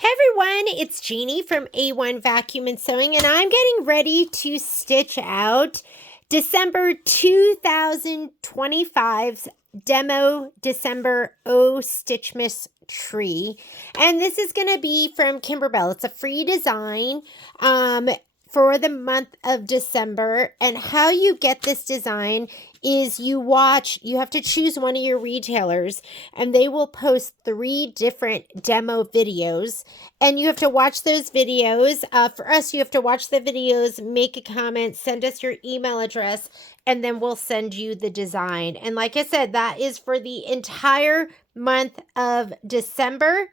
Hey everyone, it's Jeannie from A1 Vacuum and Sewing, and I'm getting ready to stitch out December 2025's demo December Stitchmas tree. And this is going to be from Kimberbell. It's a free design for the month of December. And how you get this design is you have to choose one of your retailers, and they will post 3 different demo videos, and you have to watch those videos. For us, you have to watch the videos, make a comment, send us your email address, and then we'll send you the design. And like I said, that is for the entire month of December.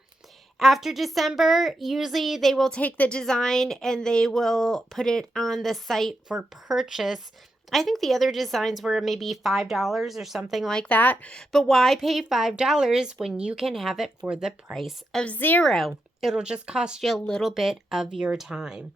After December, usually they will take the design and they will put it on the site for purchase. I think the other designs were maybe $5 or something like that. But why pay $5 when you can have it for the price of $0? It'll just cost you a little bit of your time.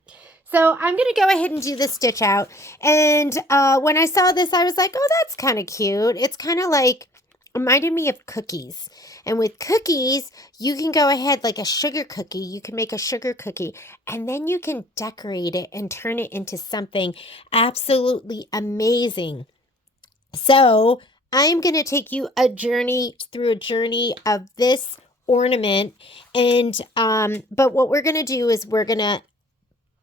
So I'm going to go ahead and do the stitch out. And when I saw this, I was like, oh, that's kind of cute. It's kind of like, reminded me of cookies. And with cookies, you can go ahead like a sugar cookie. You can make a sugar cookie, and then you can decorate it and turn it into something absolutely amazing. So I'm going to take you through a journey of this ornament. And but what we're going to do is we're going to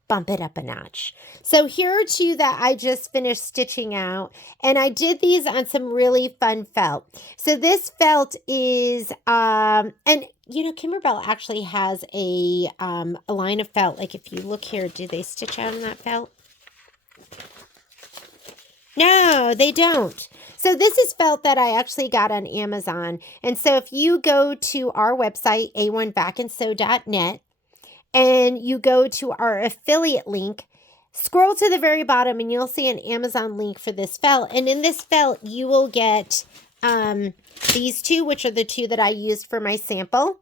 bump it up a notch. So here are 2 that I just finished stitching out, and I did these on some really fun felt. So this felt is and you know, Kimberbell actually has a line of felt. Like if you look here, do they stitch out on that felt? No, they don't. So this is felt that I actually got on Amazon. And so if you go to our website, a1vacandsew.net, and you go to our affiliate link, scroll to the very bottom and you'll see an Amazon link for this felt. And in this felt, you will get these 2, which are the 2 that I used for my sample.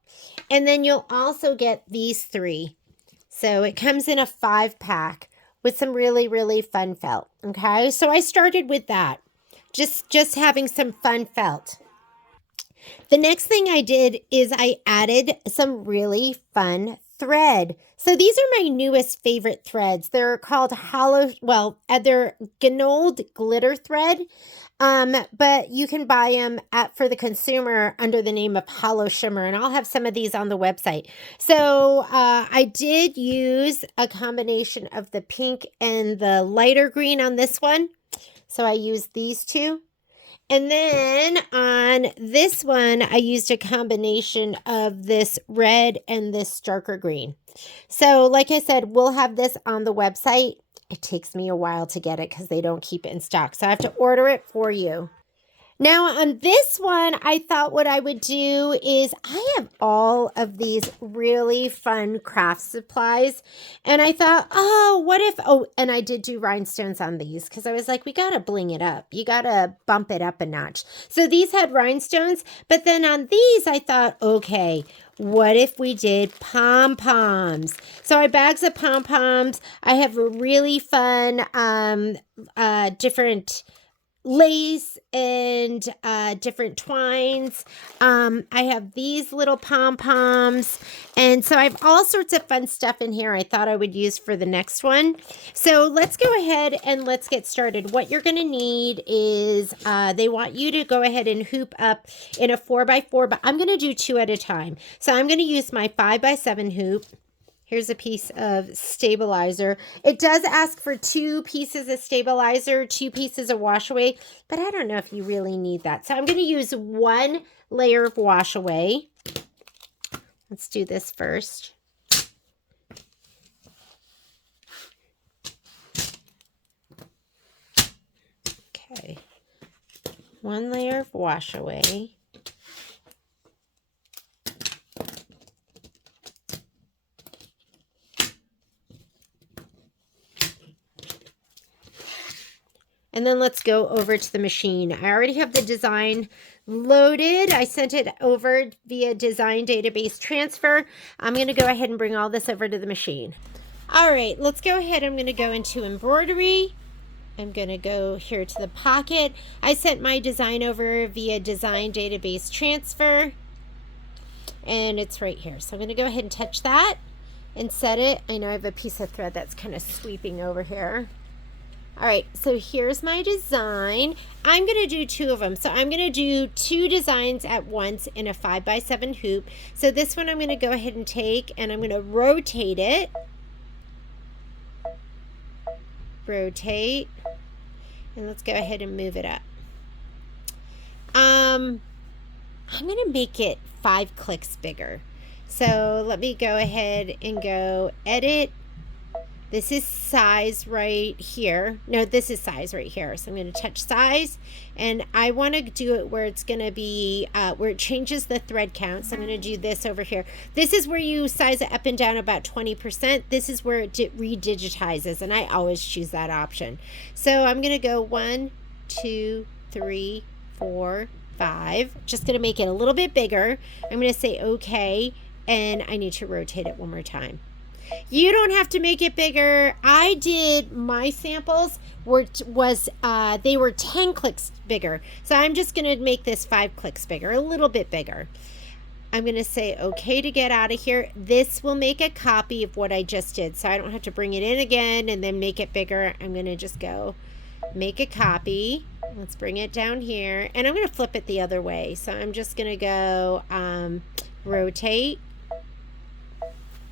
And then you'll also get these 3. So it comes in a 5-pack with some really, really fun felt. Okay, so I started with that. Just having some fun felt. The next thing I did is I added some really fun thread. So these are my newest favorite threads. They're called they're Ganold glitter thread, but you can buy them for the consumer under the name of Hollow Shimmer, and I'll have some of these on the website. So I did use a combination of the pink and the lighter green on this one. So I used these 2. And then on this one, I used a combination of this red and this darker green. So like I said, we'll have this on the website. It takes me a while to get it because they don't keep it in stock. So I have to order it for you. Now on this one, I thought what I would do is I have all of these really fun craft supplies. And I thought, and I did do rhinestones on these because I was like, we got to bling it up. You got to bump it up a notch. So these had rhinestones, but then on these, I thought, okay, what if we did pom-poms? So I bags of pom-poms. I have a really fun different lace and different twines. I have these little pom-poms, and so I have all sorts of fun stuff in here I thought I would use for the next one. So let's go ahead and let's get started. What you're going to need is they want you to go ahead and hoop up in a 4x4, but I'm going to do 2 at a time. So I'm going to use my 5x7 hoop. Here's a piece of stabilizer. It does ask for 2 pieces of stabilizer, 2 pieces of wash away, but I don't know if you really need that. So I'm going to use 1 layer of wash away. Let's do this first. Okay. 1 layer of wash away. And then let's go over to the machine. I already have the design loaded. I sent it over via design database transfer. I'm going to go ahead and bring all this over to the machine. All right, let's go ahead. I'm going to go into embroidery. I'm going to go here to the pocket. I sent my design over via design database transfer. and it's right here. So I'm going to go ahead and touch that and set it. I know I have a piece of thread that's kind of sweeping over here. All right, so here's my design. I'm going to do 2 of them. So I'm going to do 2 designs at once in a 5x7 hoop. So this one I'm going to go ahead and take, and I'm going to rotate it. Rotate. And let's go ahead and move it up. I'm going to make it 5 clicks bigger. So let me go ahead and go edit. This is size right here. No, this is size right here. So I'm going to touch size, and I want to do it where it's going to be, where it changes the thread count. So I'm going to do this over here. This is where you size it up and down about 20%. This is where it redigitizes, and I always choose that option. So I'm going to go 1, 2, 3, 4, 5. Just going to make it a little bit bigger. I'm going to say okay, and I need to rotate it one more time. You don't have to make it bigger. I did, my samples they were 10 clicks bigger. So I'm just going to make this 5 clicks bigger, a little bit bigger. I'm going to say okay to get out of here. This will make a copy of what I just did, so I don't have to bring it in again and then make it bigger. I'm going to just go make a copy. Let's bring it down here, and I'm going to flip it the other way. So I'm just going to go rotate.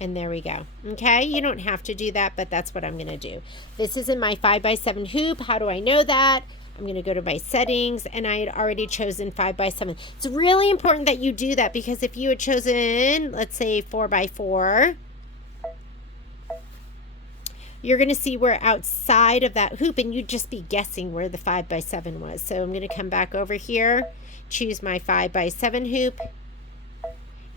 And there we go. Okay, you don't have to do that, but that's what I'm going to do. This is in my 5x7 hoop. How do I know that? I'm going to go to my settings, and I had already chosen 5x7. It's really important that you do that, because if you had chosen, let's say 4x4, you're going to see we're outside of that hoop, and you'd just be guessing where the 5x7 was. So I'm going to come back over here, choose my 5x7 hoop.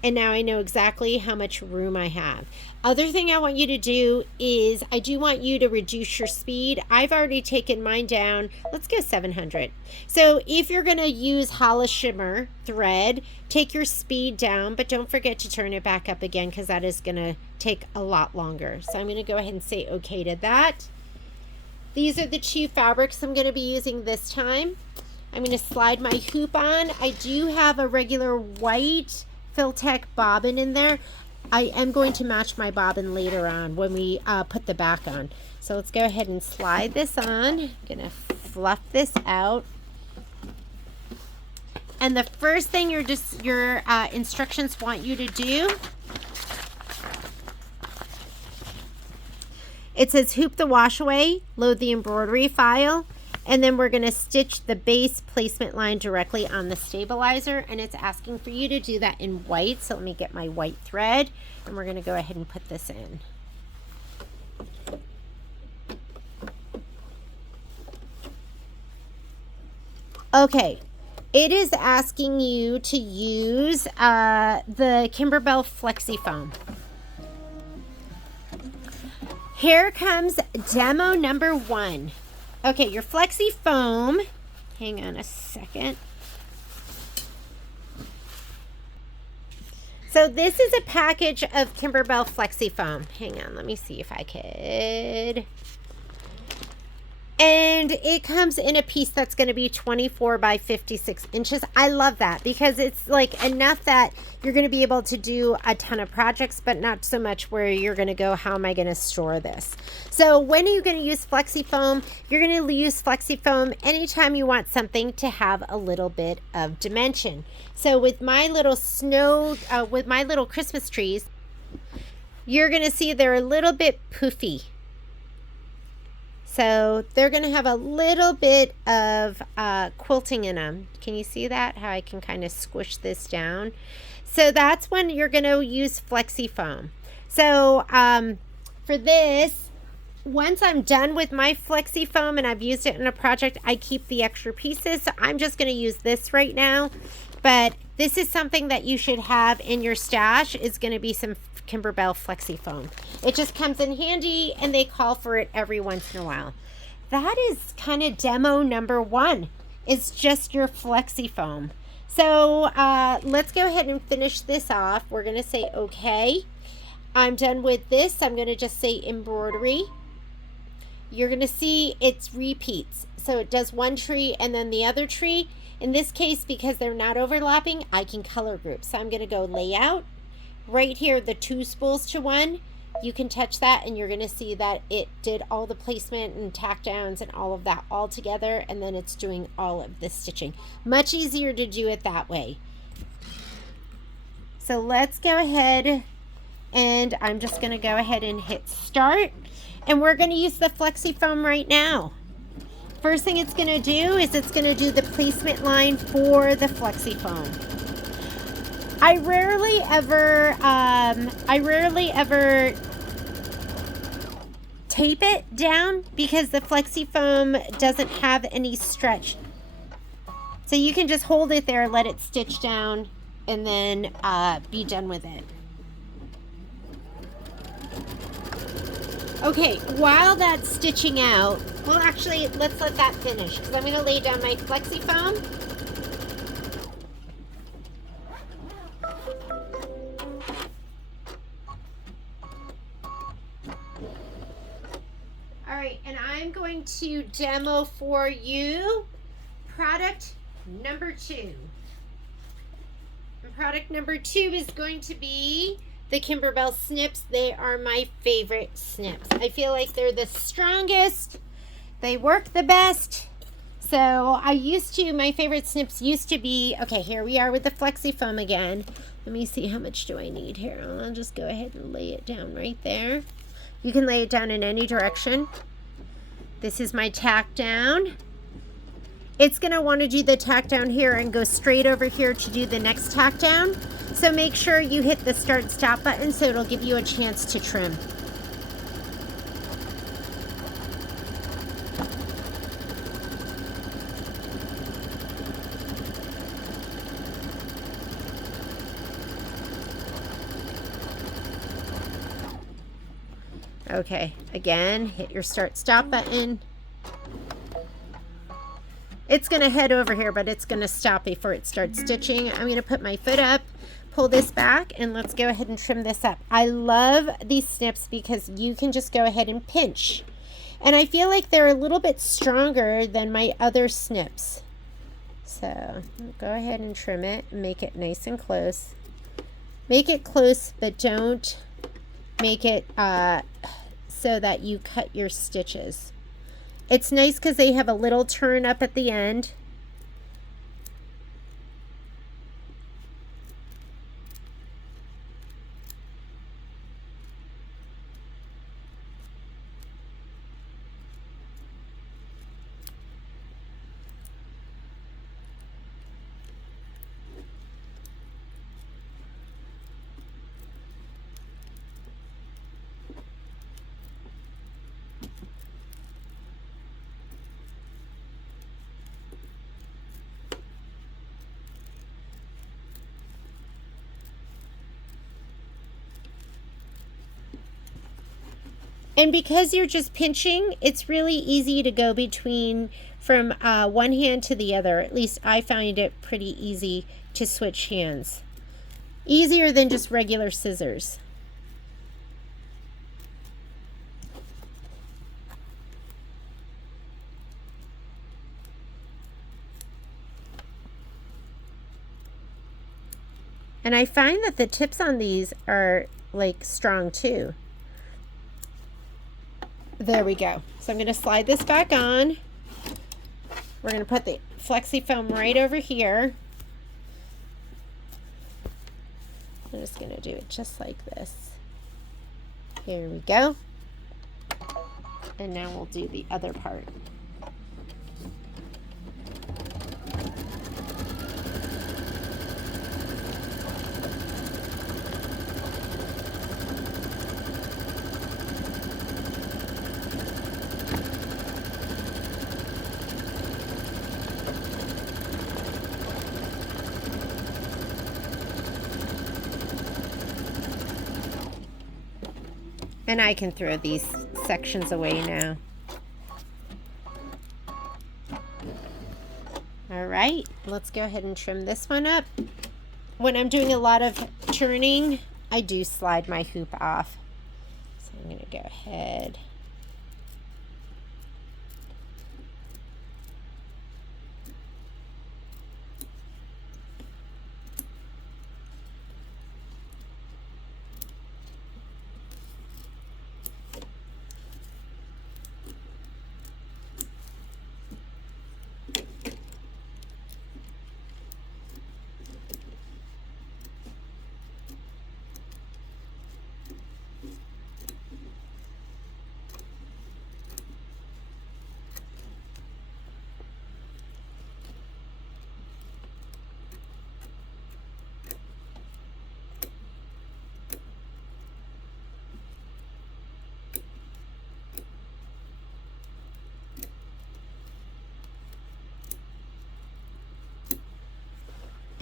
And now I know exactly how much room I have. Other thing I want you to do is I do want you to reduce your speed. I've already taken mine down. Let's go 700. So if you're going to use Hollis Shimmer thread, take your speed down, but don't forget to turn it back up again, because that is going to take a lot longer. So I'm going to go ahead and say okay to that. These are the 2 fabrics I'm going to be using this time. I'm going to slide my hoop on. I do have a regular white Filtech bobbin in there. I am going to match my bobbin later on when we put the back on. So let's go ahead and slide this on. I'm gonna fluff this out. And the first thing your instructions want you to do, it says hoop the wash away, load the embroidery file, and then we're going to stitch the base placement line directly on the stabilizer, and it's asking for you to do that in white. So let me get my white thread, and we're going to go ahead and put this in. Okay, it is asking you to use the Kimberbell Flexi Foam. Here comes demo number 1. Okay, your Flexi Foam, hang on a second. So this is a package of Kimberbell Flexi Foam. Hang on, let me see if I could. And it comes in a piece that's going to be 24 by 56 inches. I love that, because it's like enough that you're going to be able to do a ton of projects, but not so much where you're going to go, how am I going to store this? So when are you going to use Flexi Foam? You're going to use Flexi Foam anytime you want something to have a little bit of dimension. So with my little with my little Christmas trees, you're going to see they're a little bit poofy. So they're going to have a little bit of quilting in them. Can you see that? How I can kind of squish this down. So that's when you're going to use Flexi Foam. So for this, once I'm done with my Flexi Foam and I've used it in a project, I keep the extra pieces. So I'm just going to use this right now. But this is something that you should have in your stash, is going to be some Kimberbell Flexi Foam. It just comes in handy, and they call for it every once in a while. That is kind of demo number 1. It's just your Flexi Foam. So let's go ahead and finish this off. We're going to say okay. I'm done with this. I'm going to just say embroidery. You're going to see it's repeats. So it does one tree and then the other tree. In this case, because they're not overlapping, I can color group. So I'm going to go layout. Right here, the 2 spools to 1. You can touch that and you're going to see that it did all the placement and tack downs and all of that all together, and then it's doing all of the stitching. Much easier to do it that way. So let's go ahead, and I'm just going to go ahead and hit start, and we're going to use the flexi foam right now. First thing it's going to do is it's going to do the placement line for the flexi foam. I rarely ever tape it down because the flexi foam doesn't have any stretch. So you can just hold it there, let it stitch down, and then be done with it. Okay, while that's stitching out, well, actually, let's let that finish because I'm going to lay down my flexi foam. All right, and I'm going to demo for you product number 2. And product number 2 is going to be the Kimberbell snips. They are my favorite snips. I feel like they're the strongest. They work the best. So my favorite snips used to be, okay, here we are with the flexi foam again. Let me see, how much do I need here? I'll just go ahead and lay it down right there. You can lay it down in any direction. This is my tack down. It's going to want to do the tack down here and go straight over here to do the next tack down. So make sure you hit the start stop button so it'll give you a chance to trim. Okay, again, hit your start stop button. It's going to head over here, but it's going to stop before it starts stitching. I'm going to put my foot up, pull this back, and let's go ahead and trim this up. I love these snips because you can just go ahead and pinch. And I feel like they're a little bit stronger than my other snips. So go ahead and trim it and make it nice and close. Make it close, but don't make it so that you cut your stitches. It's nice because they have a little turn up at the end. And because you're just pinching, it's really easy to go between from one hand to the other. At least I find it pretty easy to switch hands. Easier than just regular scissors. And I find that the tips on these are like strong too. There we go. So I'm going to slide this back on. We're going to put the flexi foam right over here. I'm just going to do it just like this. Here we go. And now we'll do the other part. And I can throw these sections away now. All right, let's go ahead and trim this one up. When I'm doing a lot of turning, I do slide my hoop off. So I'm going to go ahead.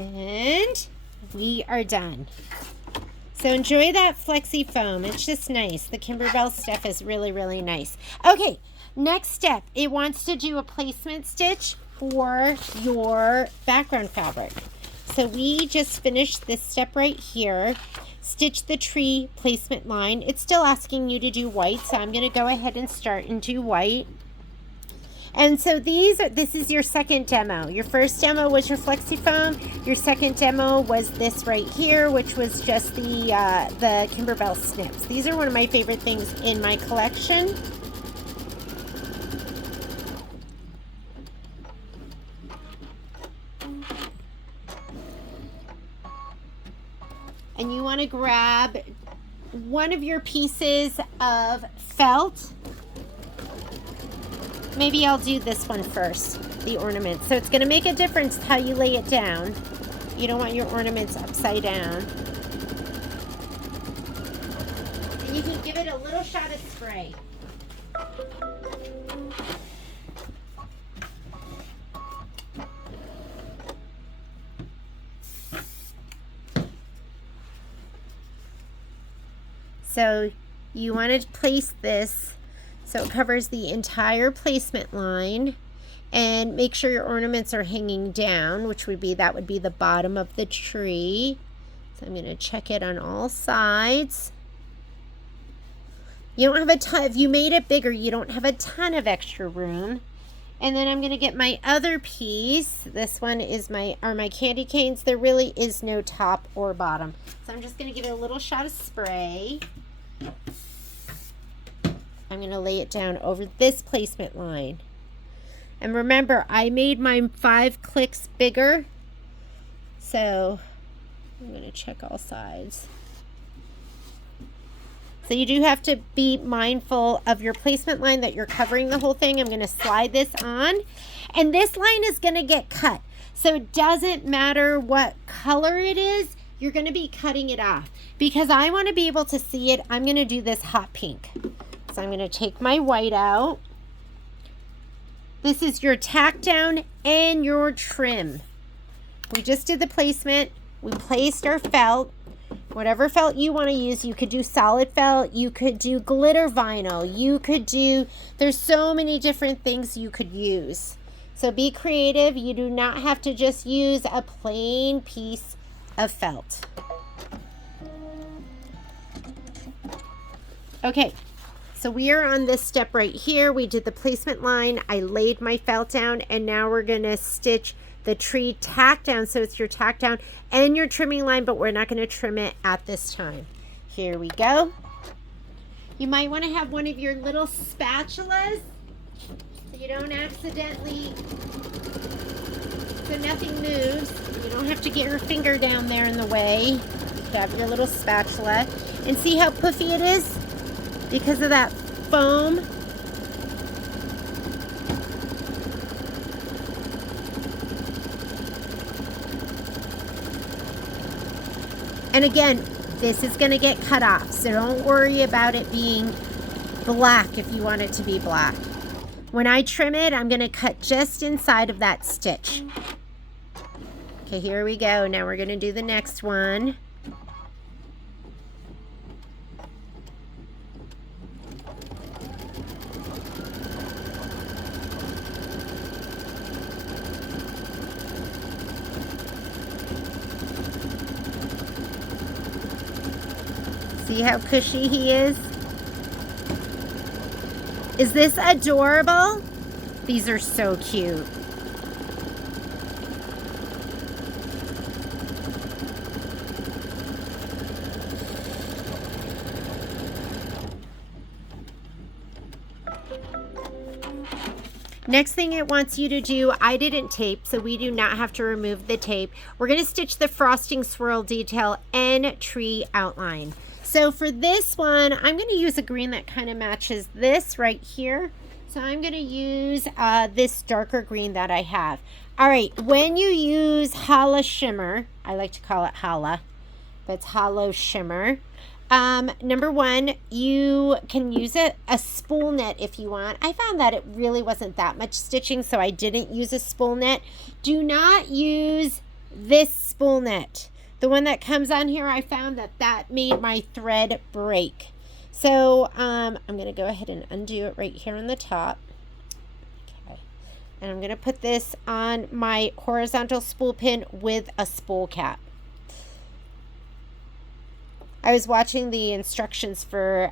And we are done. So enjoy that flexi foam. It's just nice. The Kimberbell stuff is really, really nice. Okay, next step. It wants to do a placement stitch for your background fabric. So we just finished this step right here. Stitch the tree placement line. It's still asking you to do white, so I'm going to go ahead and start and do white. And so this is your second demo. Your first demo was your flexi foam. Your second demo was this right here, which was just the Kimberbell snips. These are one of my favorite things in my collection. And you want to grab one of your pieces of felt. Maybe I'll do this one first, the ornament. So it's going to make a difference how you lay it down. You don't want your ornaments upside down. And you can give it a little shot of spray. So you want to place this so it covers the entire placement line, and make sure your ornaments are hanging down, which would be, that would be the bottom of the tree. So I'm going to check it on all sides. You don't have a ton, if you made it bigger, you don't have a ton of extra room. And then I'm going to get my other piece. This one is my candy canes. There really is no top or bottom. So I'm just going to give it a little shot of spray. I'm going to lay it down over this placement line. And remember, I made my 5 clicks bigger. So I'm going to check all sides. So you do have to be mindful of your placement line, that you're covering the whole thing. I'm going to slide this on. And this line is going to get cut. So it doesn't matter what color it is, you're going to be cutting it off. Because I want to be able to see it, I'm going to do this hot pink. So I'm going to take my white out. This is your tack down and your trim. We just did the placement. We placed our felt. Whatever felt you want to use, you could do solid felt, you could do glitter vinyl, you could do, there's so many different things you could use. So be creative. You do not have to just use a plain piece of felt. Okay. So we are on this step right here. We did the placement line. I laid my felt down, and now we're going to stitch the tree tack down. So it's your tack down and your trimming line, but we're not going to trim it at this time. Here we go. You might want to have one of your little spatulas so you don't accidentally, so nothing moves. You don't have to get your finger down there in the way. You have your little spatula. And see how puffy it is? Because of that foam. And again, this is going to get cut off, so don't worry about it being black if you want it to be black. When I trim it, I'm going to cut just inside of that stitch. Okay, here we go. Now we're going to do the next one. See how cushy he is? Is this adorable? These are so cute. Next thing it wants you to do, I didn't tape, so we do not have to remove the tape. We're going to stitch the frosting swirl detail and tree outline. So for this one, I'm going to use a green that kind of matches this right here. So I'm going to use this darker green that I have. All right, when you use Hala Shimmer, I like to call it Hala, but it's Hollow Shimmer. Number one, you can use a spool net if you want. I found that it really wasn't that much stitching, so I didn't use a spool net. Do not use this spool net. The one that comes on here, I found that made my thread break. So I'm going to go ahead and undo it right here on the top. Okay. And I'm going to put this on my horizontal spool pin with a spool cap. I was watching the instructions for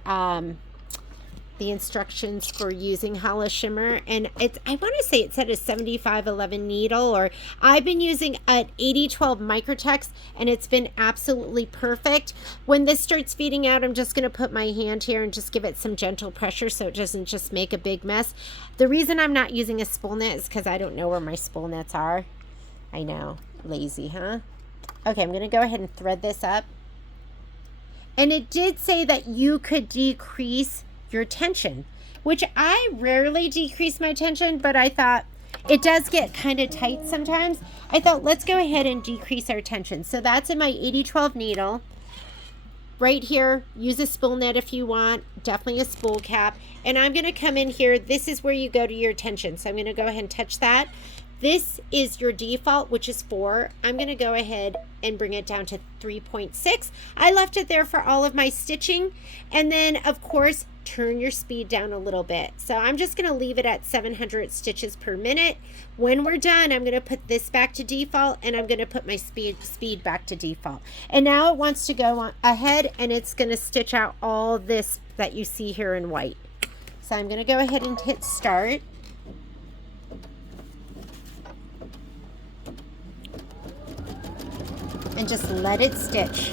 using hollow shimmer, and I want to say it said a 7511 needle, or I've been using an 8012 Microtex, and it's been absolutely perfect. When this starts feeding out, I'm just going to put my hand here and just give it some gentle pressure so it doesn't just make a big mess. The reason I'm not using a spool net is because I don't know where my spool nets are. I know, lazy, huh? Okay, I'm going to go ahead and thread this up. And it did say that you could decrease your tension, which I rarely decrease my tension, but I thought it does get kind of tight sometimes. I thought, let's go ahead and decrease our tension. So that's in my 8012 needle. Right here, use a spool net if you want, definitely a spool cap. And I'm going to come in here. This is where you go to your tension. So I'm going to go ahead and touch that. This is your default, which is 4. I'm going to go ahead and bring it down to 3.6. I left it there for all of my stitching. And then, of course, turn your speed down a little bit. So I'm just going to leave it at 700 stitches per minute. When we're done, I'm going to put this back to default, and I'm going to put my speed back to default. And now it wants to go on ahead, and it's going to stitch out all this that you see here in white. So I'm going to go ahead and hit start. And just let it stitch.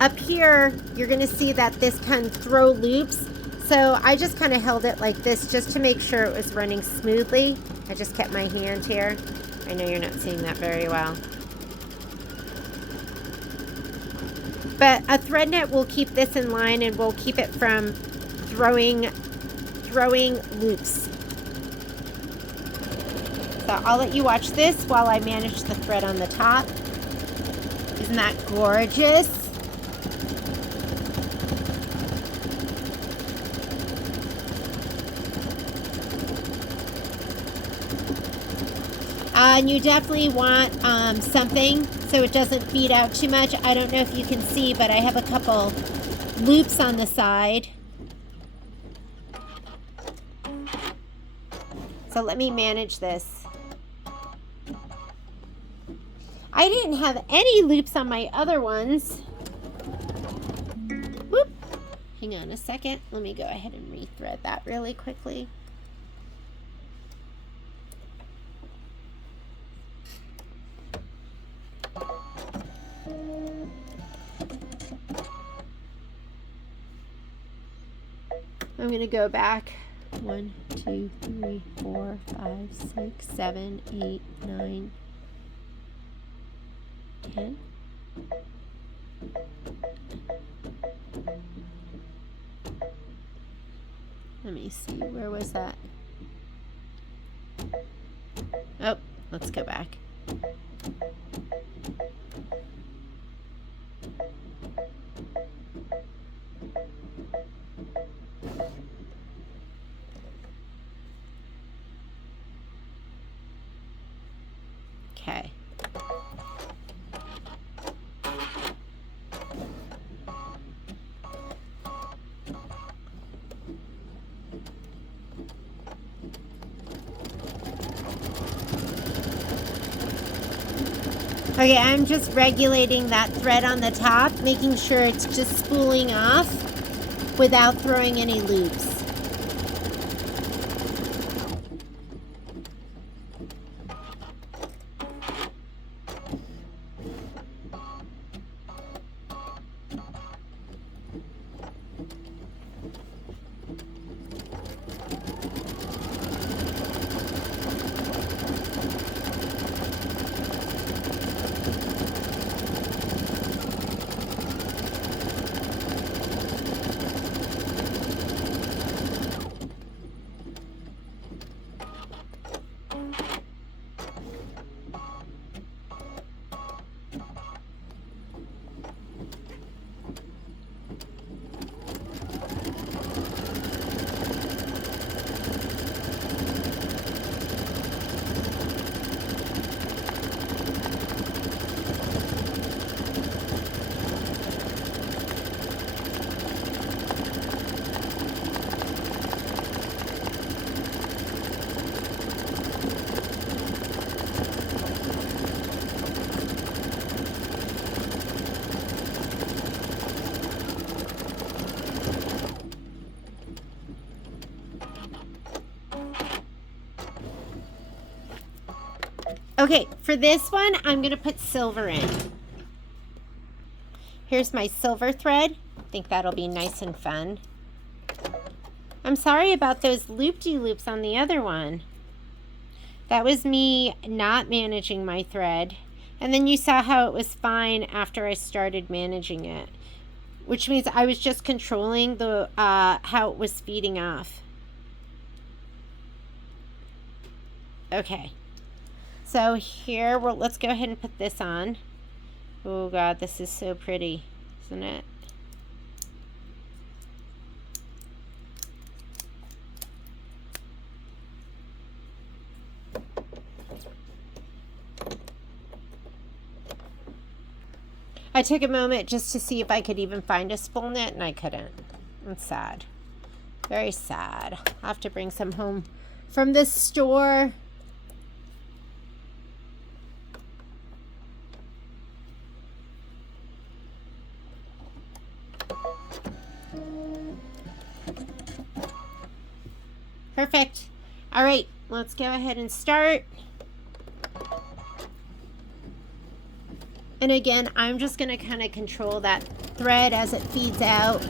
Up here, you're going to see that this can throw loops. So I just kind of held it like this just to make sure it was running smoothly. I just kept my hand here. I know you're not seeing that very well. But a thread net will keep this in line and will keep it from throwing loops. So I'll let you watch this while I manage the thread on the top. Isn't that gorgeous? And you definitely want something so it doesn't feed out too much. I don't know if you can see, but I have a couple loops on the side. So let me manage this. I didn't have any loops on my other ones. Whoop. Hang on a second. Let me go ahead and rethread that really quickly. I'm going to go back 1, 2, 3, 4, 5, 6, 7, 8, 9, 10. Let me see, where was that? Oh, let's go back. Okay. Okay, I'm just regulating that thread on the top, making sure it's just spooling off without throwing any loops. Okay, for this one, I'm going to put silver in. Here's my silver thread. I think that'll be nice and fun. I'm sorry about those loop-de-loops on the other one. That was me not managing my thread. And then you saw how it was fine after I started managing it, which means I was just controlling the how it was feeding off. Okay. So here, let's go ahead and put this on. Oh God, this is so pretty, isn't it? I took a moment just to see if I could even find a spool knit, and I couldn't. It's sad. Very sad. I'll have to bring some home from this store. Perfect. All right, let's go ahead and start. And again, I'm just going to kind of control that thread as it feeds out.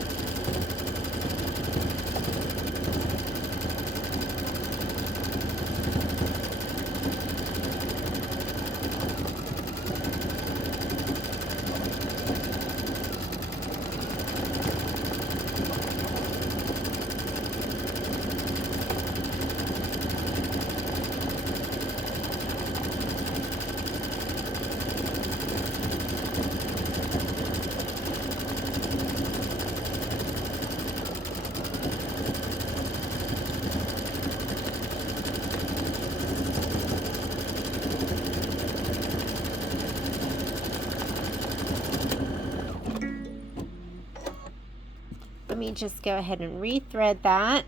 Let me just go ahead and rethread that.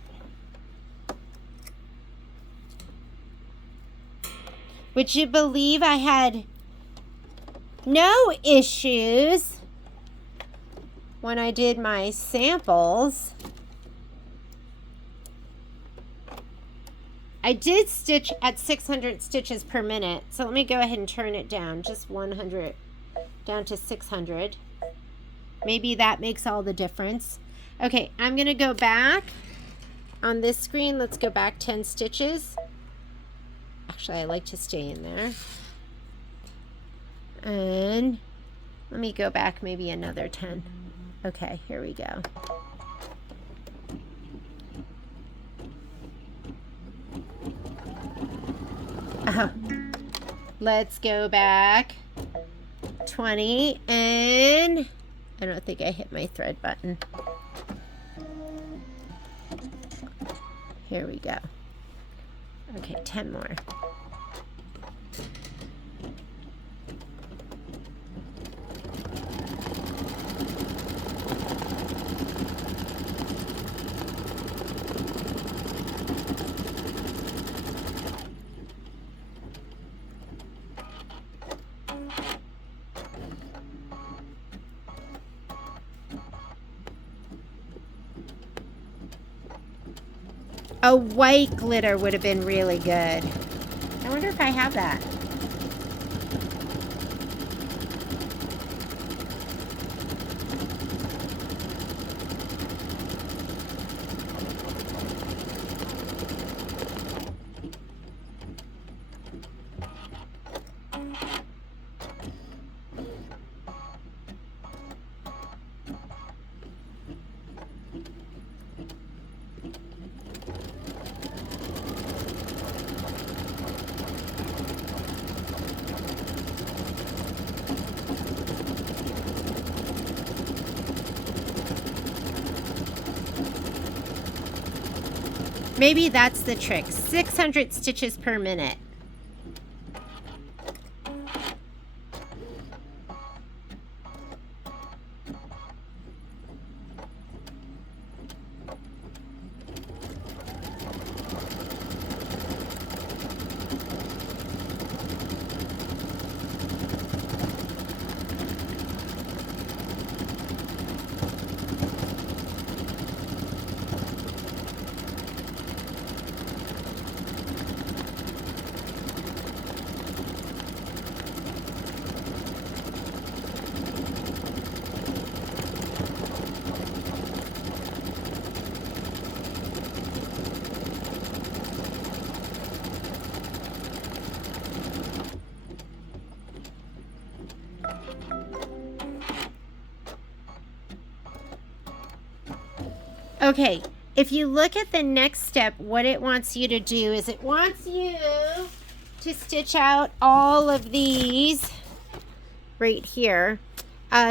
Would you believe I had no issues when I did my samples? I did stitch at 600 stitches per minute, so let me go ahead and turn it down, just 100 down to 600. Maybe that makes all the difference. Okay, I'm going to go back on this screen. Let's go back 10 stitches. Actually, I like to stay in there. And let me go back maybe another 10. Okay, here we go. Let's go back 20, and I don't think I hit my thread button. Here we go. Okay, 10 more. A white glitter would have been really good. I wonder if I have that. Maybe that's the trick. 600 stitches per minute. Okay, if you look at the next step, what it wants you to do is it wants you to stitch out all of these right here.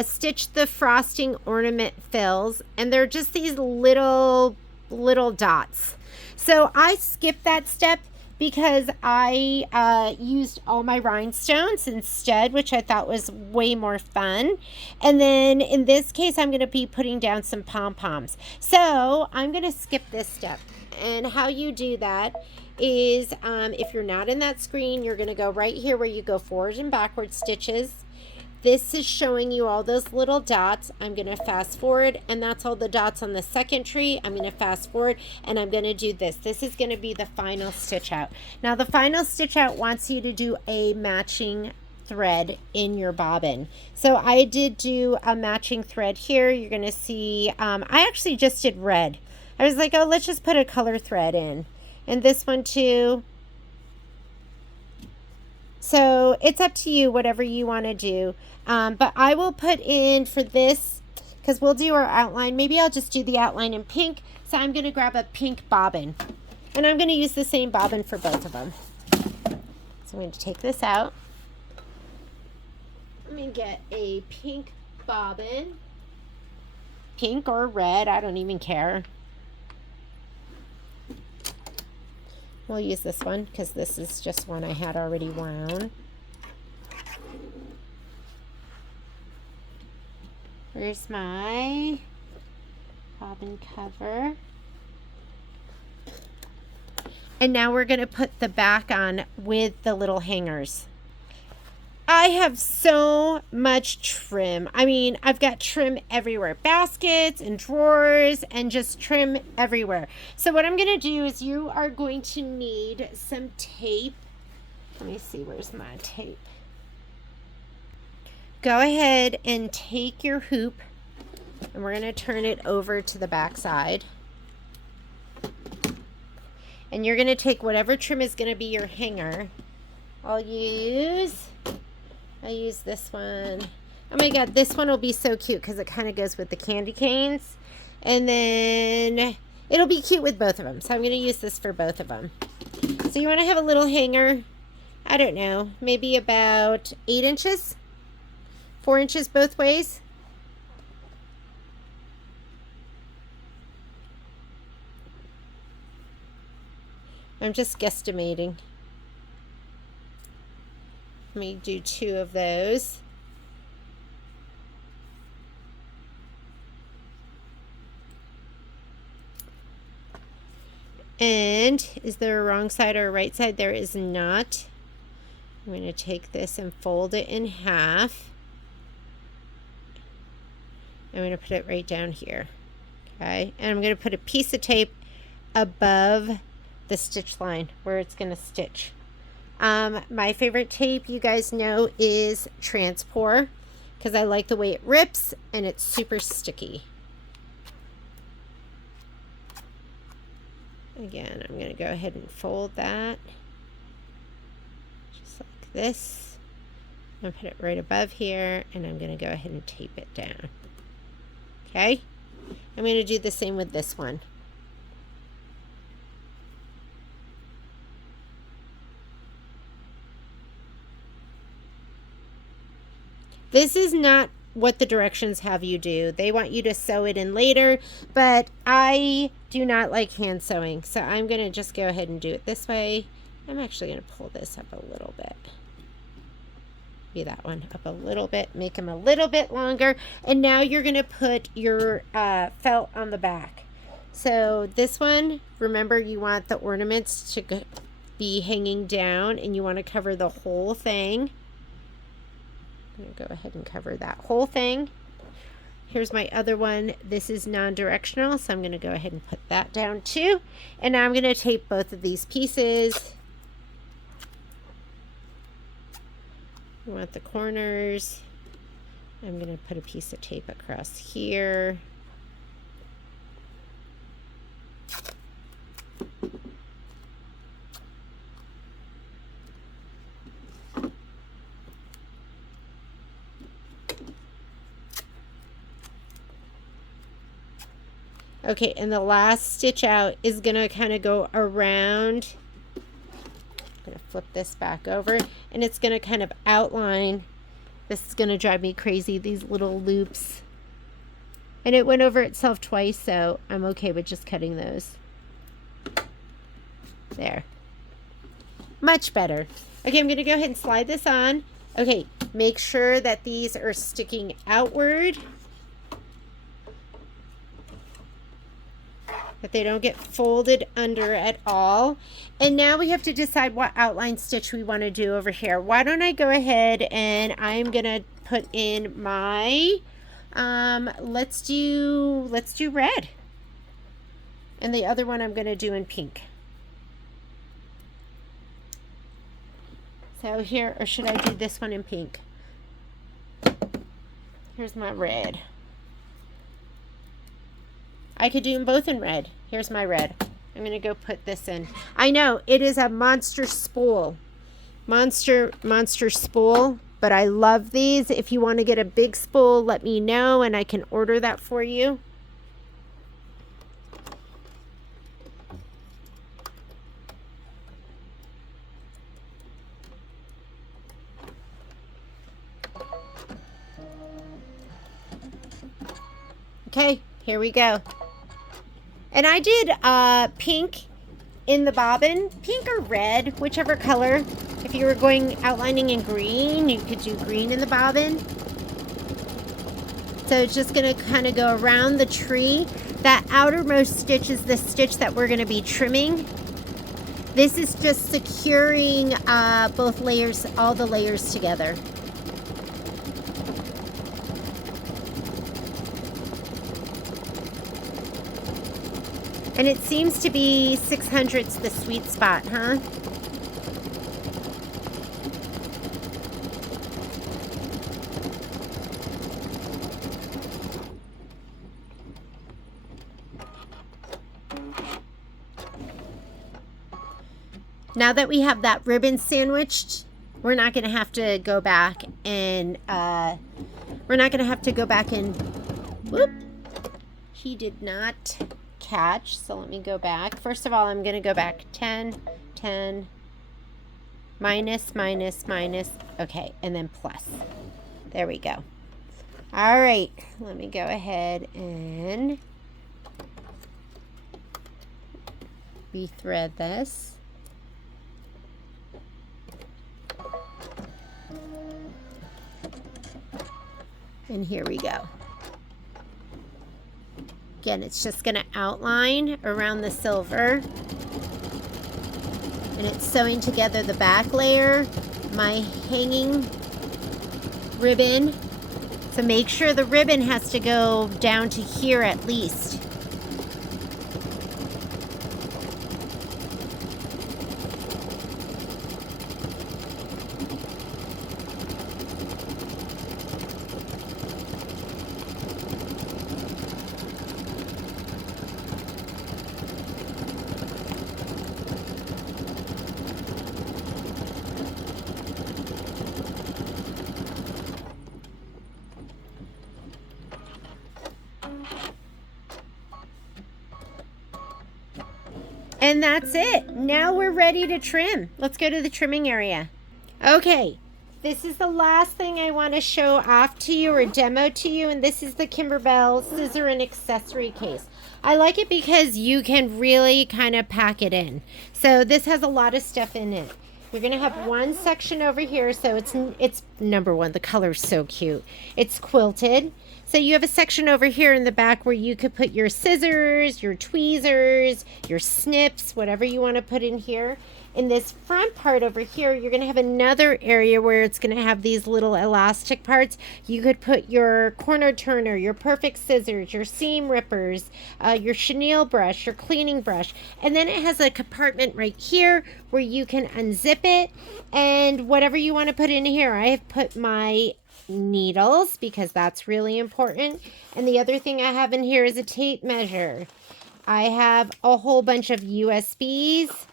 Stitch the frosting ornament fills, and they're just these little dots. So I skipped that step because I used all my rhinestones instead, which I thought was way more fun. And then in this case, I'm going to be putting down some pom-poms. So I'm going to skip this step. And how you do that is if you're not in that screen, you're going to go right here where you go forward and backward stitches. This is showing you all those little dots. I'm going to fast forward, and that's all the dots on the second tree. I'm going to fast forward, and I'm going to do this. This is going to be the final stitch out. Now, the final stitch out wants you to do a matching thread in your bobbin. So I did do a matching thread here. You're going to see, I actually just did red. I was like, oh, let's just put a color thread in. And this one too. So it's up to you, whatever you want to do. But I will put in for this, because we'll do our outline. Maybe I'll just do the outline in pink. So I'm going to grab a pink bobbin. And I'm going to use the same bobbin for both of them. So I'm going to take this out. Let me get a pink bobbin. Pink or red, I don't even care. We'll use this one because this is just one I had already wound. Where's my bobbin cover? And now we're going to put the back on with the little hangers. I have so much trim. I mean, I've got trim everywhere. Baskets and drawers and just trim everywhere. So what I'm going to do is you are going to need some tape. Let me see, where's my tape? Go ahead and take your hoop, and we're going to turn it over to the back side. And you're going to take whatever trim is going to be your hanger. I'll use this one. Oh my god, this one will be so cute because it kind of goes with the candy canes. And then it'll be cute with both of them. So I'm going to use this for both of them. So you want to have a little hanger, I don't know, maybe about 8 inches, 4 inches both ways. I'm just guesstimating. Let me do 2 of those. And is there a wrong side or a right side? There is not. I'm going to take this and fold it in half. I'm going to put it right down here. Okay, and I'm going to put a piece of tape above the stitch line where it's going to stitch. My favorite tape, you guys know, is Transport, because I like the way it rips and it's super sticky. Again, I'm going to go ahead and fold that just like this. I'm going to put it right above here, and I'm going to go ahead and tape it down. Okay, I'm going to do the same with this one. This is not what the directions have you do. They want you to sew it in later, but I do not like hand sewing, so I'm going to just go ahead and do it this way. I'm actually going to pull this up a little bit. Be that one up a little bit, make them a little bit longer, and now you're going to put your felt on the back. So this one, remember, you want the ornaments to be hanging down, and you want to cover the whole thing. I'm going to go ahead and cover that whole thing. Here's my other one. This is non-directional, so I'm going to go ahead and put that down too. And now I'm going to tape both of these pieces. You want the corners. I'm going to put a piece of tape across here. Okay, and the last stitch out is going to kind of go around. I'm going to flip this back over, and it's going to kind of outline. This is going to drive me crazy, these little loops. And it went over itself twice, so I'm okay with just cutting those. There. Much better. Okay, I'm going to go ahead and slide this on. Okay, make sure that these are sticking outward, that they don't get folded under at all. And now we have to decide what outline stitch we want to do over here. Why don't I go ahead and I'm going to put in my, let's do red. And the other one I'm going to do in pink. So here, or should I do this one in pink? Here's my red. I could do them both in red. Here's my red. I'm going to go put this in. I know, it is a monster spool. Monster spool. But I love these. If you want to get a big spool, let me know and I can order that for you. Okay, here we go. And I did pink in the bobbin, pink or red, whichever color. If you were going outlining in green, you could do green in the bobbin. So it's just going to kind of go around the tree. That outermost stitch is the stitch that we're going to be trimming. This is just securing both layers, all the layers together. And it seems to be 600's the sweet spot, huh? Now that we have that ribbon sandwiched, we're not going to have to go back and, whoop, he did not catch. So let me go back. First of all, I'm going to go back 10, 10, minus, minus, minus. Okay, and then plus. There we go. All right, let me go ahead and rethread this. And here we go. Again, it's just going to outline around the silver. And it's sewing together the back layer, my hanging ribbon. So make sure the ribbon has to go down to here at least. And that's it. Now we're ready to trim. Let's go to the trimming area. Okay, this is the last thing I want to show off to you or demo to you, and this is the Kimberbell scissor and accessory case. I like it because you can really kind of pack it in. So this has a lot of stuff in it. You're going to have one section over here, so it's number one, the color's so cute. It's quilted. So you have a section over here in the back where you could put your scissors, your tweezers, your snips, whatever you want to put in here. In this front part over here, you're going to have another area where it's going to have these little elastic parts. You could put your corner turner, your perfect scissors, your seam rippers, your chenille brush, your cleaning brush. And then it has a compartment right here where you can unzip it and whatever you want to put in here. I have put my needles because that's really important. And the other thing I have in here is a tape measure. I have a whole bunch of USBs.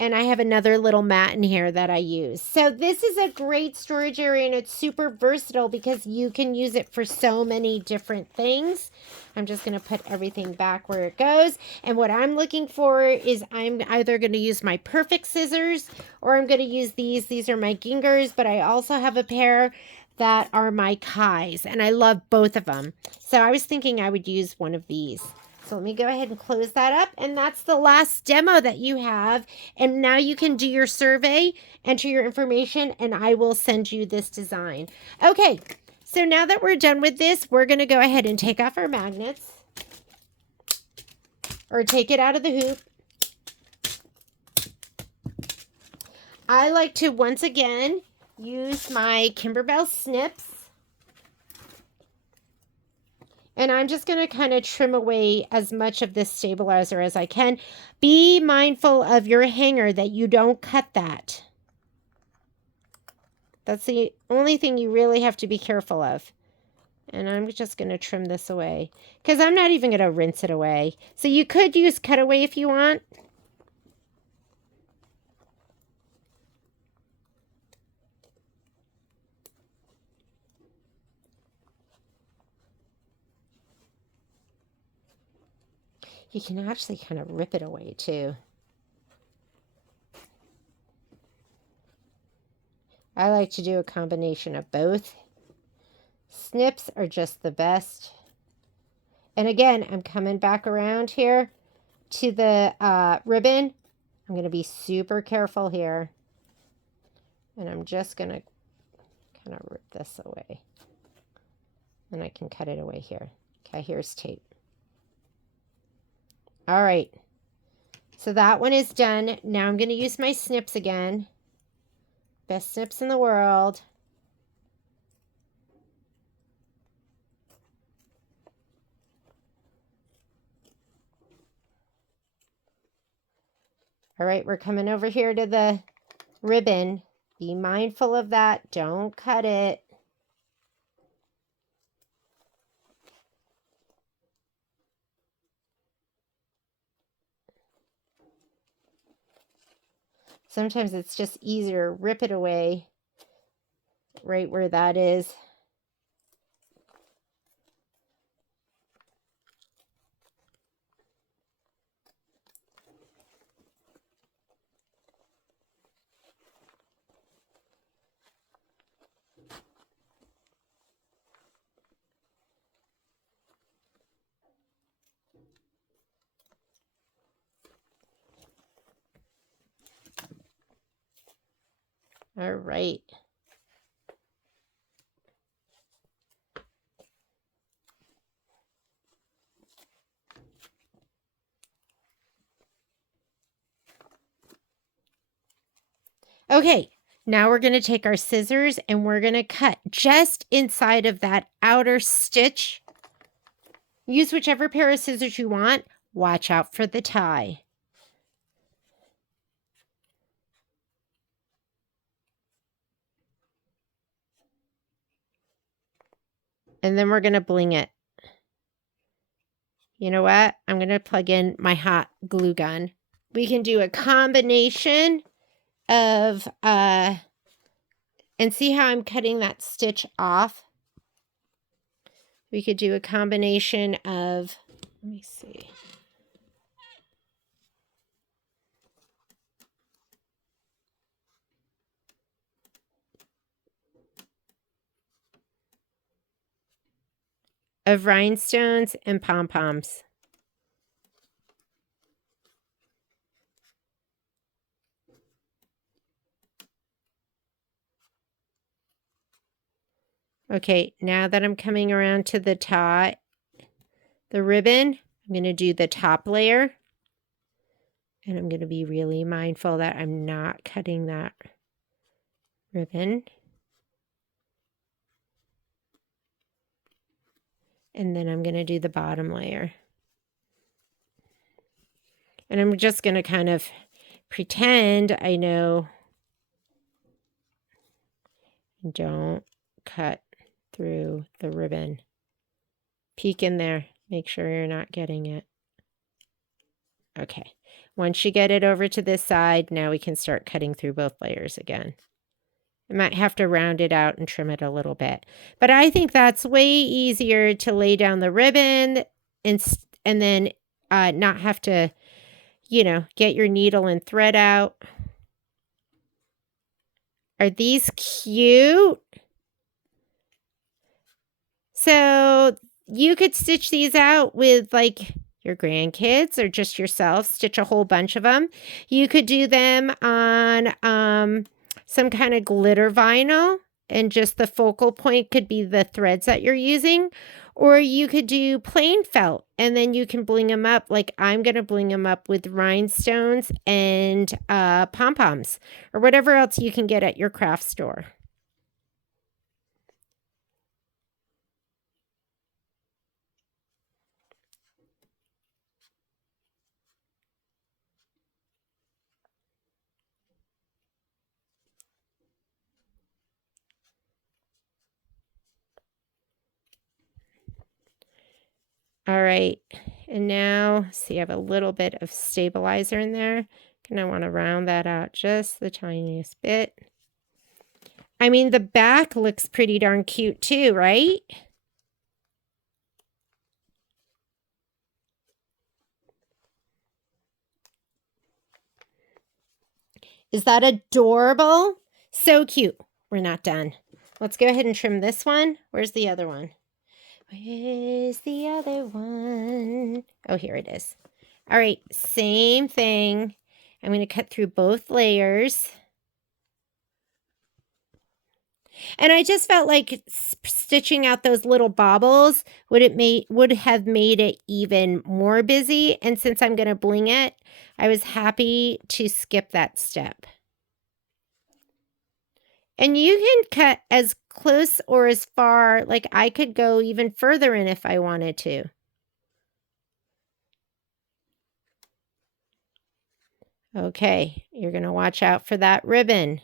And I have another little mat in here that I use. So this is a great storage area, and it's super versatile because you can use it for so many different things. I'm just going to put everything back where it goes. And what I'm looking for is I'm either going to use my Perfect scissors or I'm going to use these. These are my Gingers, but I also have a pair that are my Kais, and I love both of them. So I was thinking I would use one of these. So let me go ahead and close that up. And that's the last demo that you have. And now you can do your survey, enter your information, and I will send you this design. Okay, so now that we're done with this, we're going to go ahead and take off our magnets or take it out of the hoop. I like to, once again, use my Kimberbell snips. And I'm just going to kind of trim away as much of this stabilizer as I can. Be mindful of your hanger that you don't cut that. That's the only thing you really have to be careful of. And I'm just going to trim this away because I'm not even going to rinse it away. So you could use cutaway if you want. You can actually kind of rip it away too. I like to do a combination of both. Snips are just the best. And again, I'm coming back around here to the ribbon. I'm going to be super careful here. And I'm just going to kind of rip this away. And I can cut it away here. Okay, here's tape. All right. So that one is done. Now I'm going to use my snips again. Best snips in the world. All right, we're coming over here to the ribbon. Be mindful of that. Don't cut it. Sometimes it's just easier to rip it away right where that is. All right. Okay, now we're going to take our scissors and we're going to cut just inside of that outer stitch. Use whichever pair of scissors you want. Watch out for the tie. And then we're going to bling it. You know what? I'm going to plug in my hot glue gun. We can do a combination of, and see how I'm cutting that stitch off? We could do a combination of, let me see. Of rhinestones and pom-poms. Okay, now that I'm coming around to the top, the ribbon, I'm going to do the top layer. And I'm going to be really mindful that I'm not cutting that ribbon. And then I'm going to do the bottom layer. And I'm just going to kind of pretend I know. Don't cut through the ribbon. Peek in there. Make sure you're not getting it. Okay. Once you get it over to this side, now we can start cutting through both layers again. I might have to round it out and trim it a little bit. But I think that's way easier to lay down the ribbon and then not have to, you know, get your needle and thread out. Are these cute? So you could stitch these out with like your grandkids or just yourself, stitch a whole bunch of them. You could do them on some kind of glitter vinyl, and just the focal point could be the threads that you're using. Or you could do plain felt, and then you can bling them up. Like I'm going to bling them up with rhinestones and pom-poms or whatever else you can get at your craft store. All right, and now, see, I have a little bit of stabilizer in there. And I want to round that out just the tiniest bit. I mean, the back looks pretty darn cute too, right? Is that adorable? So cute. We're not done. Let's go ahead and trim this one. Where's the other one? Where's the other one? Oh, here it is. All right, same thing. I'm going to cut through both layers. And I just felt like stitching out those little bobbles would have made it even more busy. And since I'm going to bling it, I was happy to skip that step. And you can cut as close or as far, like I could go even further in if I wanted to. Okay, you're going to watch out for that ribbon.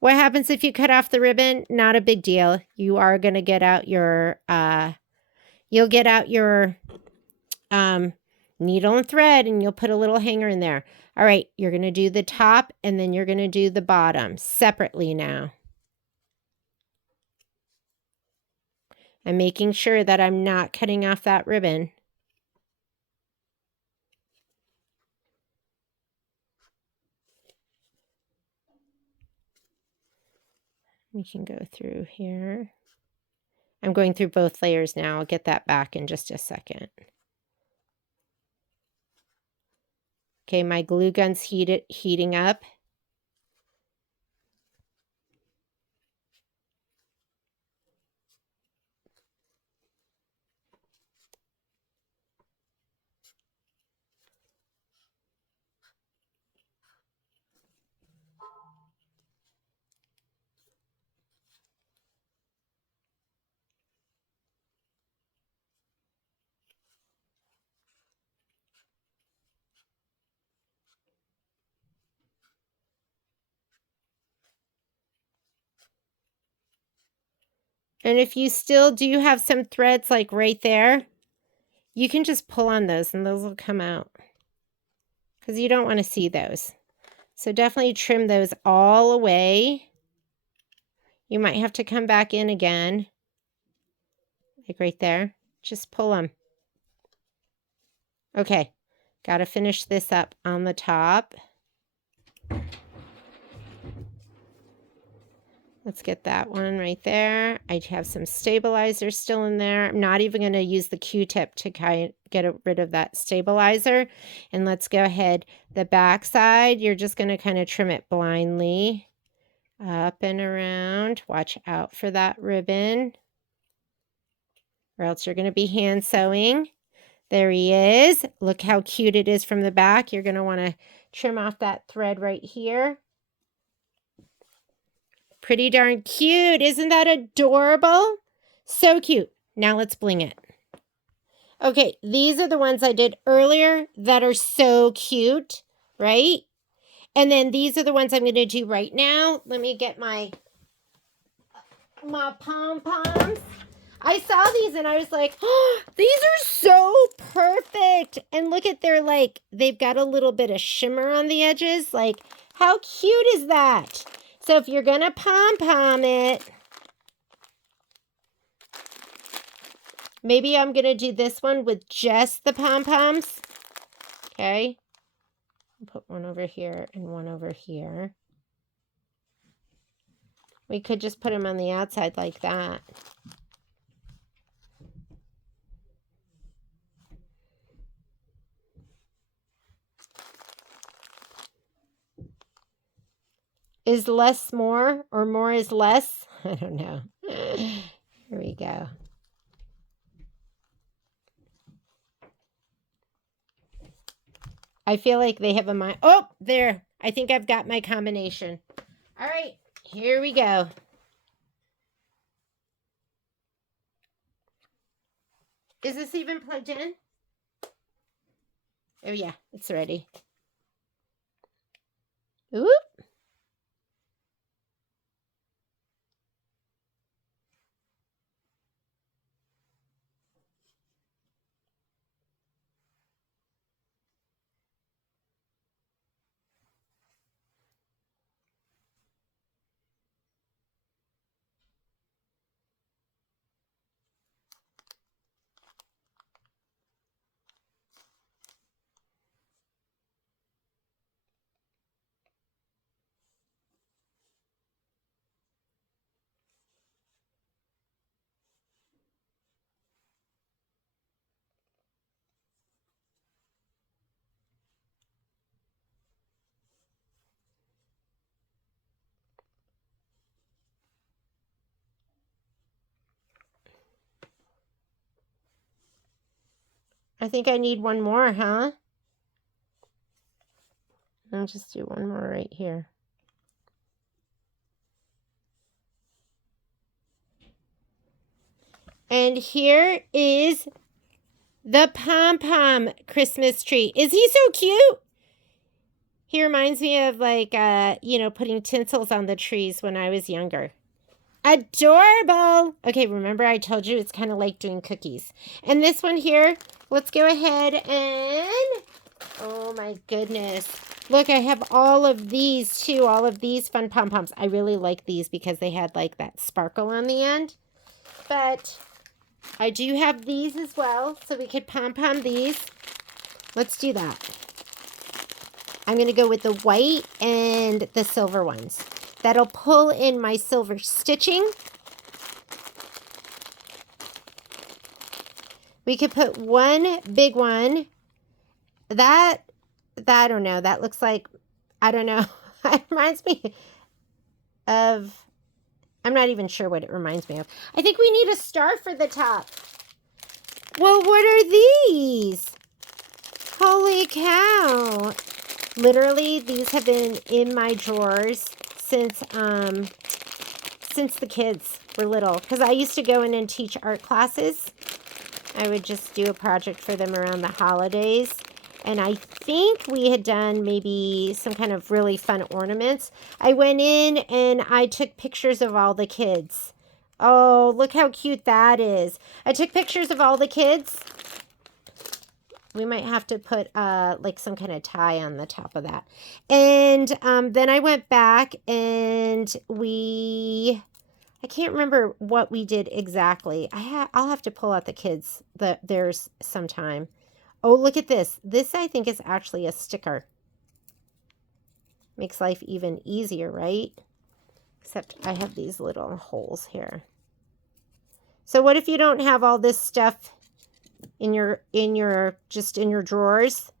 What happens if you cut off the ribbon? Not a big deal. You are going to get out your, you'll get out your needle and thread, and you'll put a little hanger in there. All right, you're going to do the top, and then you're going to do the bottom separately now. I'm making sure that I'm not cutting off that ribbon. We can go through here. I'm going through both layers now. I'll get that back in just a second. Okay, my glue gun's heating up. And if you still do have some threads like right there, you can just pull on those and those will come out, because you don't want to see those. So definitely trim those all away. You might have to come back in again, like right there. Just pull them. Okay, got to finish this up on the top. Let's get that one right there. I have some stabilizer still in there. I'm not even going to use the Q-tip to get rid of that stabilizer. And let's go ahead. The back side, you're just going to kind of trim it blindly. Up and around. Watch out for that ribbon, or else you're going to be hand sewing. There he is. Look how cute it is from the back. You're going to want to trim off that thread right here. Pretty darn cute. Isn't that adorable? So cute. Now let's bling it. Okay, these are the ones I did earlier that are so cute, right? And then these are the ones I'm going to do right now. Let me get my pom-poms. I saw these and I was like, oh, these are so perfect. And look at their, like, they've got a little bit of shimmer on the edges. Like, how cute is that? So if you're going to pom-pom it, maybe I'm going to do this one with just the pom-poms. Okay. Put one over here and one over here. We could just put them on the outside like that. Is less more or more is less? I don't know. Here we go. I feel like they have a mind. Oh, there. I think I've got my combination. All right, here we go. Is this even plugged in? Oh, yeah, it's ready. Oop. I think I need one more, huh? I'll just do one more right here. And here is the pom-pom Christmas tree. Is he so cute? He reminds me of, like, you know, putting tinsels on the trees when I was younger. Adorable. Okay, remember I told you it's kind of like doing cookies. And this one here, let's go ahead and, oh my goodness. Look, I have all of these too, all of these fun pom-poms. I really like these because they had like that sparkle on the end. But I do have these as well, so we could pom-pom these. Let's do that. I'm going to go with the white and the silver ones. That'll pull in my silver stitching. We could put one big one. That I don't know. That looks like, I don't know. It reminds me of, I'm not even sure what it reminds me of. I think we need a star for the top. Well, what are these? Holy cow. Literally, these have been in my drawers since the kids were little. Because I used to go in and teach art classes. I would just do a project for them around the holidays. And I think we had done maybe some kind of really fun ornaments. I went in and I took pictures of all the kids. Oh, look how cute that is. I took pictures of all the kids. We might have to put like some kind of tie on the top of that. And then I went back and I can't remember what we did exactly. I'll have to pull out the kids. There's some time. Oh, look at this. This, I think, is actually a sticker. Makes life even easier, right? Except I have these little holes here. So what if you don't have all this stuff in your drawers?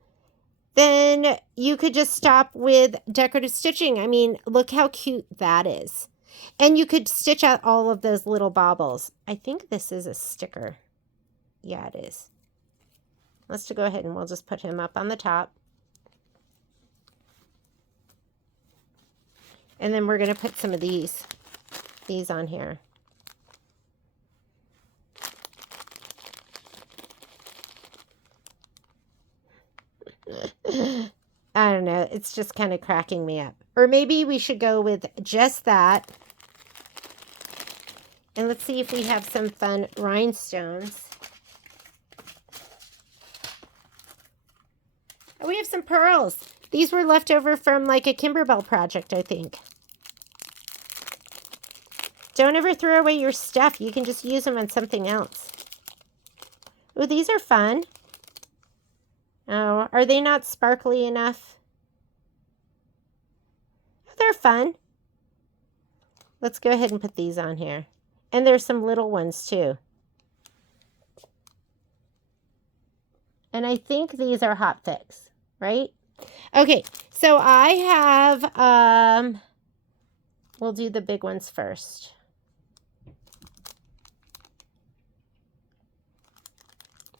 Then you could just stop with decorative stitching. I mean, look how cute that is. And you could stitch out all of those little baubles. I think this is a sticker. Yeah, it is. Let's go ahead and we'll just put him up on the top. And then we're going to put some of these on here. I don't know. It's just kind of cracking me up. Or maybe we should go with just that. And let's see if we have some fun rhinestones. Oh, we have some pearls. These were left over from like a Kimberbell project, I think. Don't ever throw away your stuff. You can just use them on something else. Oh, these are fun. Oh, are they not sparkly enough? They're fun. Let's go ahead and put these on here. And there's some little ones too. And I think these are Hot Fix, right? Okay, so I have, we'll do the big ones first.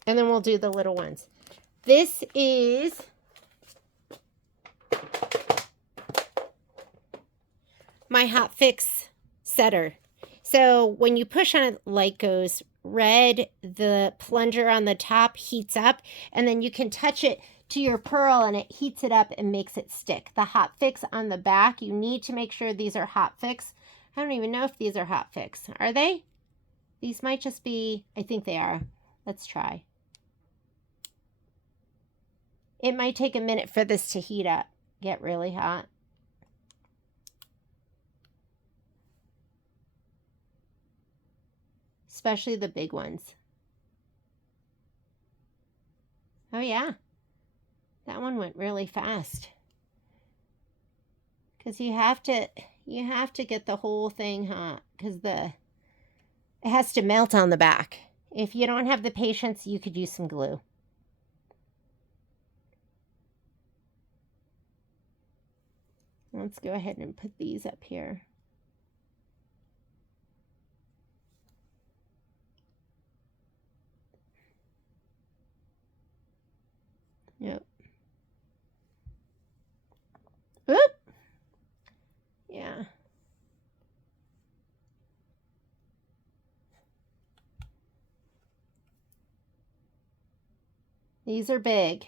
And then we'll do the little ones. This is my Hot Fix setter. So when you push on it, light goes red, the plunger on the top heats up, and then you can touch it to your pearl and it heats it up and makes it stick. The Hot Fix on the back, you need to make sure these are Hot Fix. I don't even know if these are Hot Fix. Are they? These might just be, I think they are. Let's try. It might take a minute for this to heat up, get really hot. Especially the big ones. Oh yeah, that one went really fast. Because you have to get the whole thing hot, because it has to melt on the back. If you don't have the patience, you could use some glue. Let's go ahead and put these up here. Yep. Whoop. Yeah. These are big.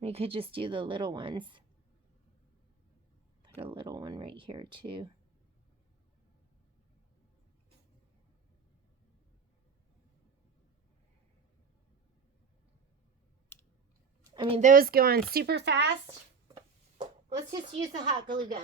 We could just do the little ones. Put a little one right here too. I mean, those go on super fast. Let's just use the hot glue gun.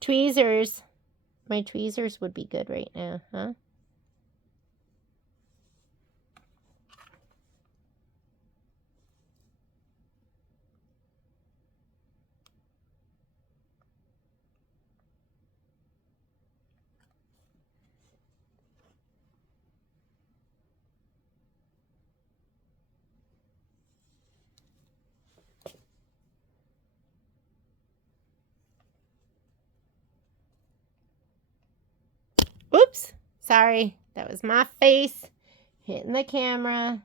Tweezers. My tweezers would be good right now, huh? Oops, sorry. That was my face hitting the camera.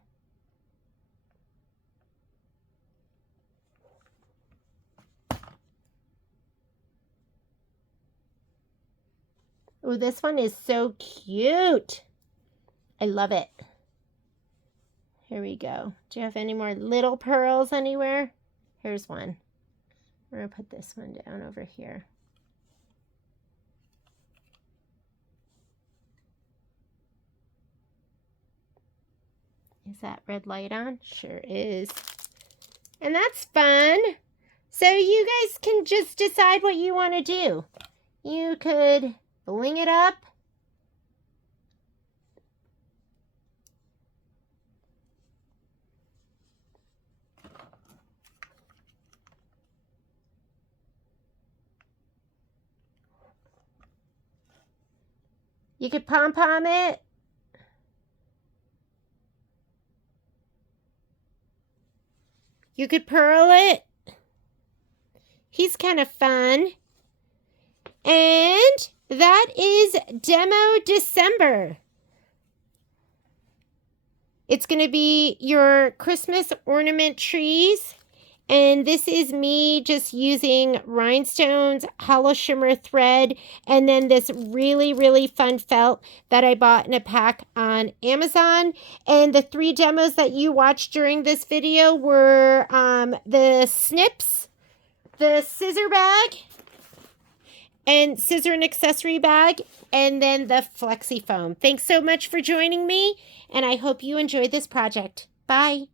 Oh, this one is so cute. I love it. Here we go. Do you have any more little pearls anywhere? Here's one. We're going to put this one down over here. Is that red light on? Sure is. And that's fun. So you guys can just decide what you want to do. You could bling it up. You could pom-pom it. You could purl it. He's kind of fun. And that is Demo December. It's going to be your Christmas ornament trees. And this is me just using rhinestones, hollow shimmer thread, and then this really, really fun felt that I bought in a pack on Amazon. And the 3 demos that you watched during this video were the snips, the scissor bag, and scissor and accessory bag, and then the flexi foam. Thanks so much for joining me, and I hope you enjoyed this project. Bye.